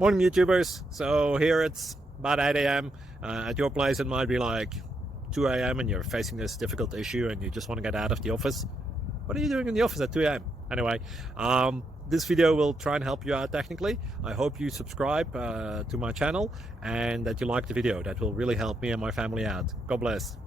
Morning YouTubers. So here it's about 8 a.m. At your place it might be like 2 a.m. and you're facing this difficult issue and you just want to get out of the office. What are you doing in the office at 2 a.m.? Anyway, this video will try and help you out technically. I hope you subscribe to my channel and that you like the video. That will really help me and my family out. God bless.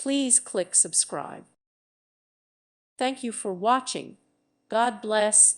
Please click subscribe. Thank you for watching. God bless.